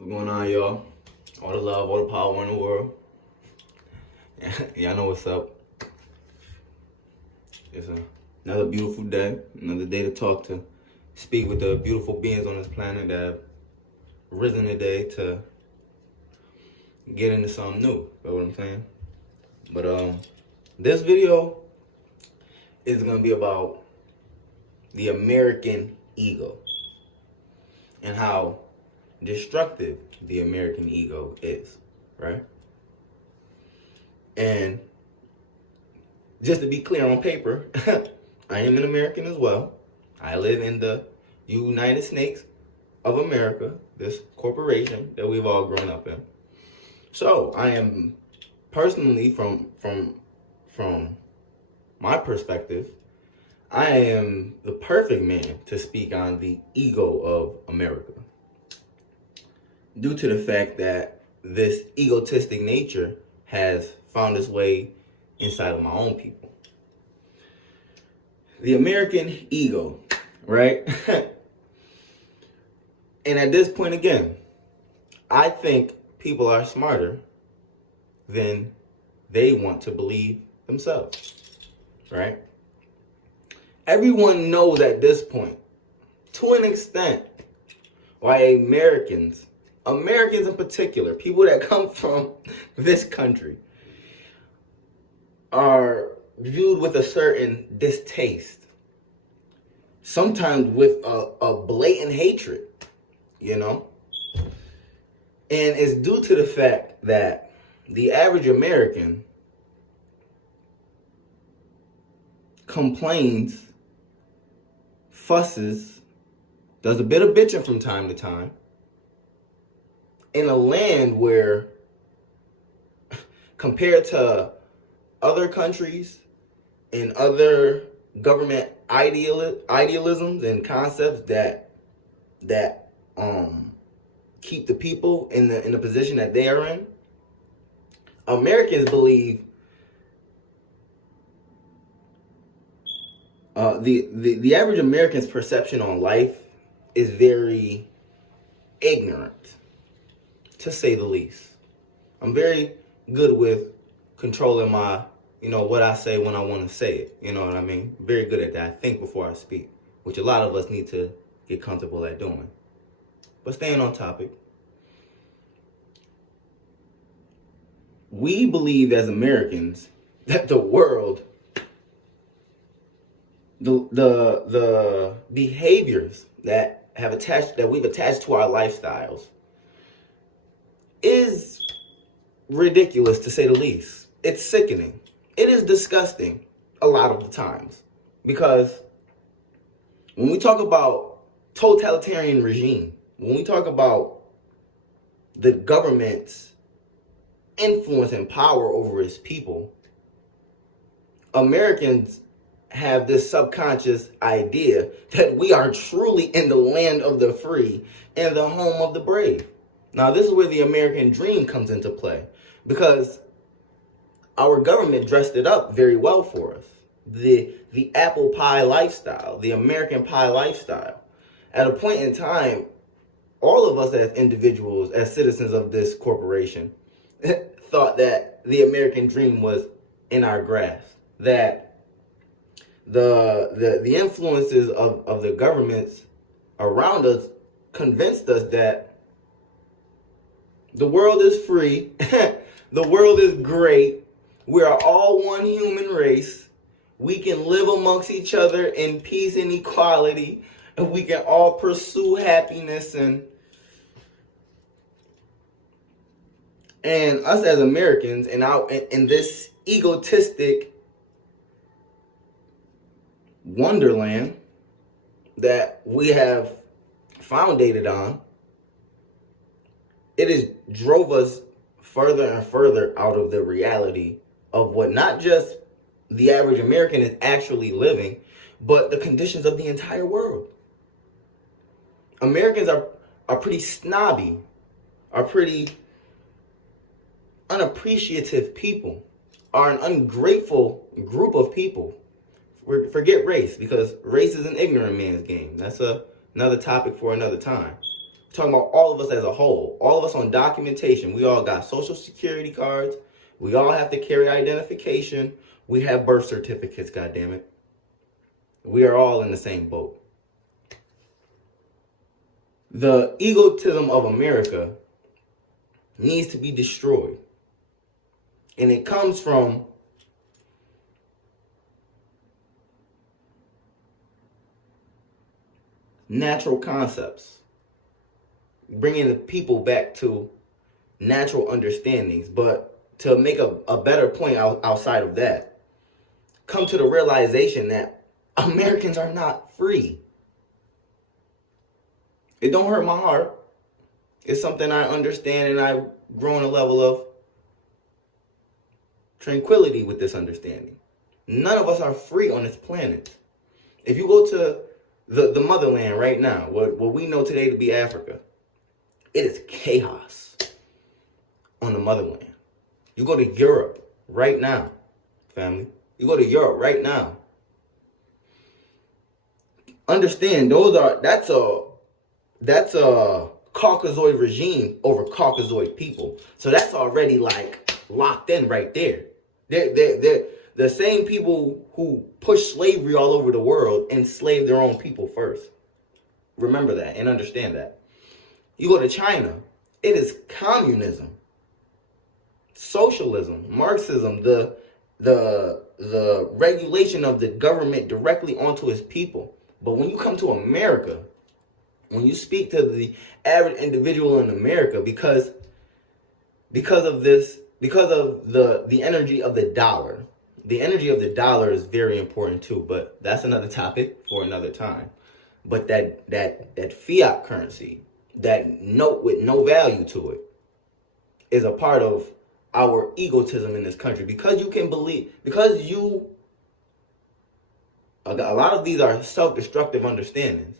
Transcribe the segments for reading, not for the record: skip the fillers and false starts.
What's going on, y'all? All the love, all the power in the world. Y'all know what's up. It's another beautiful day, another day to speak with the beautiful beings on this planet that have risen today to get into something new. You know what I'm saying? But this video is gonna be about the American ego and how destructive the American ego is, right? And just to be clear on paper, I am an American as well. I live in the United States of America, this corporation that we've all grown up in. So I am personally, from my perspective, I am the perfect man to speak on the ego of America, due to the fact that this egotistic nature has found its way inside of my own people. The American ego, right? And at this point again, I think people are smarter than they want to believe themselves, right? Everyone knows at this point, to an extent, why Americans in particular, people that come from this country, are viewed with a certain distaste, sometimes with a blatant hatred, you know? And it's due to the fact that the average American complains, fusses, does a bit of bitching from time to time, in a land where, compared to other countries and other government idealisms and concepts that keep the people in the position that they are in, Americans believe the average American's perception on life is very ignorant, to say the least. I'm very good with controlling my, what I say when I want to say it. You know what I mean? Very good at that. I think before I speak, which a lot of us need to get comfortable at doing. But staying on topic, we believe as Americans that the world, the behaviors that we've attached to our lifestyles is ridiculous, to say the least. It's sickening. It is disgusting a lot of the times, because when we talk about totalitarian regime, when we talk about the government's influence and power over its people, Americans have this subconscious idea that we are truly in the land of the free and the home of the brave. Now, this is where the American dream comes into play, because our government dressed it up very well for us. The apple pie lifestyle, the American pie lifestyle. At a point in time, all of us as individuals, as citizens of this corporation, thought that the American dream was in our grasp, that the influences of the governments around us convinced us that the world is free, the world is great, we are all one human race, we can live amongst each other in peace and equality, and we can all pursue happiness, and us as Americans in this egotistic wonderland that we have founded on, it has drove us further and further out of the reality of what not just the average American is actually living, but the conditions of the entire world. Americans are pretty snobby, are pretty unappreciative people, are an ungrateful group of people. Forget race, because race is an ignorant man's game. That's another topic for another time. talking about all of us as a whole. All of us on documentation. We all got social security cards. We all have to carry identification. We have birth certificates, goddammit. We are all in the same boat. The egotism of America needs to be destroyed. And it comes from natural concepts. Bringing the people back to natural understandings. But to make a better point outside of that, come to the realization that Americans are not free. It don't hurt my heart. It's something I understand, and I've grown a level of tranquility with this understanding. None of us are free on this planet. If you go to the motherland right now, what we know today to be Africa, it is chaos on the motherland. You go to Europe right now, family. You go to Europe right now. Understand, that's a Caucasoid regime over Caucasoid people. So that's already like locked in right there. They're the same people who push slavery all over the world enslaved their own people first. Remember that and understand that. You go to China, it is communism, socialism, Marxism, the regulation of the government directly onto its people. But when you come to America, when you speak to the average individual in America, because of the energy of the dollar. The energy of the dollar is very important too, but that's another topic for another time. But that fiat currency, that note with no value to it, is a part of our egotism in this country. Because you can believe, a lot of these are self-destructive understandings.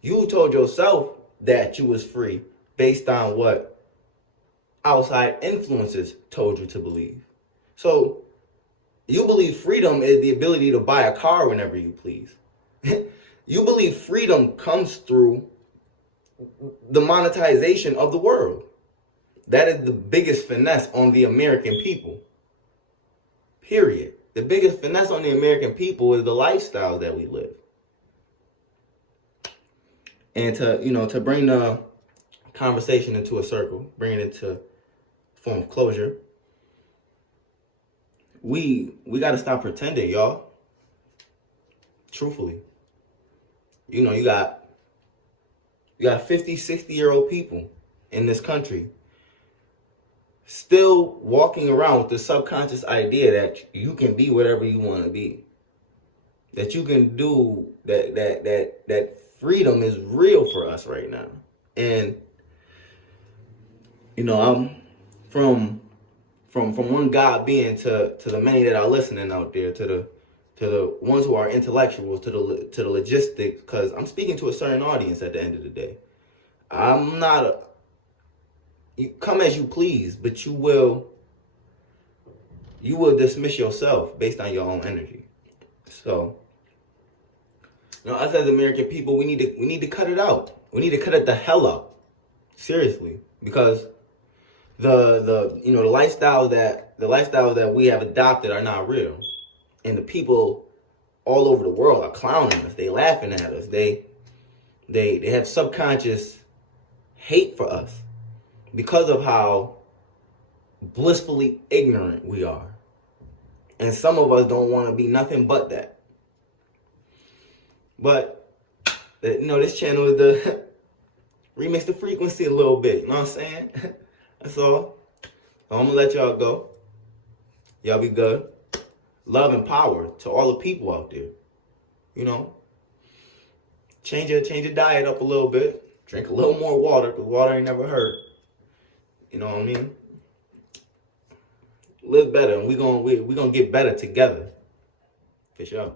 You told yourself that you was free based on what outside influences told you to believe. So you believe freedom is the ability to buy a car whenever you please. You believe freedom comes through the monetization of the world. That is the biggest finesse on the American people. Period. The biggest finesse on the American people is the lifestyle that we live. And to bring the conversation into a circle, bring it into a form of closure, we got to stop pretending, y'all. Truthfully. You got 50, 60-year-old people in this country still walking around with the subconscious idea that you can be whatever you want to be. That you can do that freedom is real for us right now. And I'm from one God being to the many that are listening out there, to the ones who are intellectuals, to the logistics, because I'm speaking to a certain audience at the end of the day. I'm not you come as you please, but you will dismiss yourself based on your own energy. So, us as American people, we need to cut it out. We need to cut it the hell out. Seriously, because the lifestyles that we have adopted are not real, and the people all over the world are clowning us. They laughing at us. They have subconscious hate for us because of how blissfully ignorant we are, and some of us don't want to be nothing but that. But this channel is the remix the frequency a little bit. You know what I'm saying? That's all. So I'm gonna let y'all go. Y'all be good. Love and power to all the people out there. Change your diet up a little bit. Drink a little more water, because water ain't never hurt. You know what I mean? Live better, and we gonna get better together. For sure.